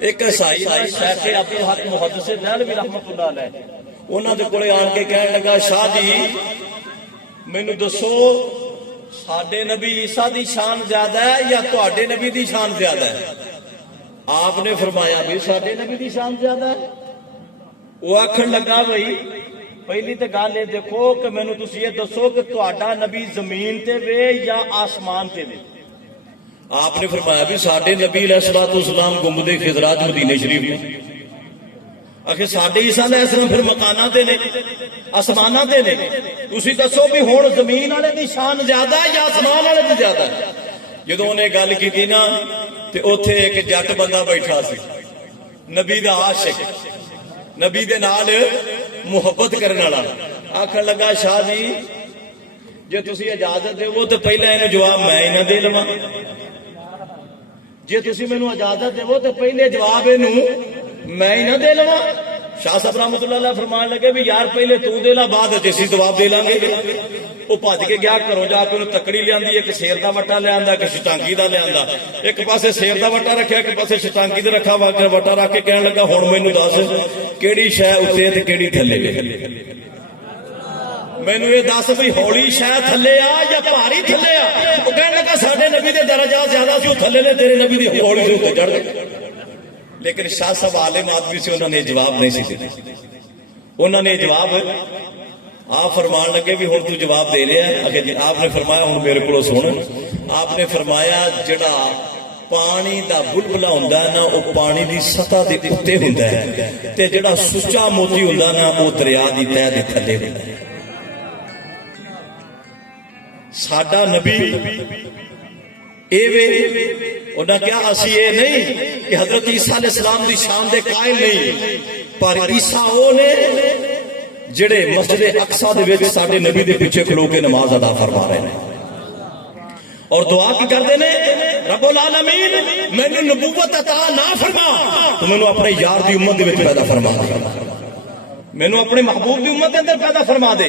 ایک عیسائی شیخ عبدالحق محدث دہلوی رحمت اللہ علیہ انہوں نے کولے آن کے کہنے لگا شاہ جی مینوں دسو ساڈے نبی عیسیٰ دی شان زیادہ ہے یا تہاڈے نبی دی شان زیادہ ہے؟ آپ نے فرمایا بھی ساڈے نبی دی شان زیادہ ہے۔ وہ آکھن لگا بھائی پہلی تے گل یہ دیکھو کہ مینوں تسی یہ دسو کہ تہاڈا نبی زمین تے وے یا آسمان تے وے؟ آپ نے فرمایا بھی ساڈے نبی علیہ الصلوۃ والسلام گنبد خضراء مدینے شریف میں۔ آخر ساڈے عیسیٰ علیہ السلام پھر مکاناں تے نے آسماناں تے نے، تسی دسو بھی ہن زمین والے دی شان زیادہ ہے یا آسمان والے دی زیادہ ہے؟ جدوں انہیں گل کیتی نا تے اوتھے ایک جٹ بندہ بیٹھا سی نبی دا عاشق، نبی دے نال محبت کرنے والا، آکھن لگا شاہ جی جے تسی اجازت دیو تے پہلے اینو جواب میں ہی نہ دے لواں، جے تسی مینوں اجازت دیو تے پہلے جواب اینو میں ہی نہ دے لواں۔ شاہ صاحب رحمۃ اللہ علیہ فرمان لگے بھی یار پہلے تو دے لا بعد اسی جواب دے لیں گے۔ وہ بھج کے گیا گھروں جا کے تکڑی لیا، ایک سیر کا وٹا لیا ایک شٹانگی کا لیا، ایک پاسے سیر کا وٹا رکھا ایک پاسے شٹانگی کا رکھا، وٹا رکھ کے کہنے لگا ہوں مینوں دس کیڑی شے اتنے تے کیڑی تھلے؟ مینوں یہ دس بھی ہولی شے تھلے آ یا بھاری تھلے آ؟ وہ کہنے لگا ساڈے نبی دے درجات زیادہ سی، وہ تھلے نے، تیرے نبی دی ہولی سے اوپر چڑھ گئے۔ لیکن شاہ صاحب عالم آدمی سے انہوں نے جواب نہیں سی دیا، انہوں نے جواب آپ فرمان لگے بھی ہوں تو جواب دے لیا۔ آپ نے فرمایا ہوں میرے کو سن، آپ نے فرمایا جڑا پانی دا بلبلا ہوندا ہے نا وہ پانی دی سطح دے اوتے ہوندا ہے، تے جڑا سچا موتی ہوندا نا وہ دریا دی تہہ دے تھلے ہوندا ہے۔ ساڈا نبی ایویں انہاں کیا اسی اے نہیں کہ حضرت عیسیٰ علیہ السلام دی شان دے قائل نہیں، پر عیسیٰ او نے جڑے مسجد اقصی دے وچ ساڈے نبی دے پیچھے کھلو کے نماز ادا فرما رہے ہیں اور دعا کی کردے نے رب العالمین مینوں نبوت عطا نہ فرما تو مینوں اپنے یار دی امت دے وچ پیدا فرما دے، مینوں اپنے محبوب دی امت دے اندر پیدا فرما دے۔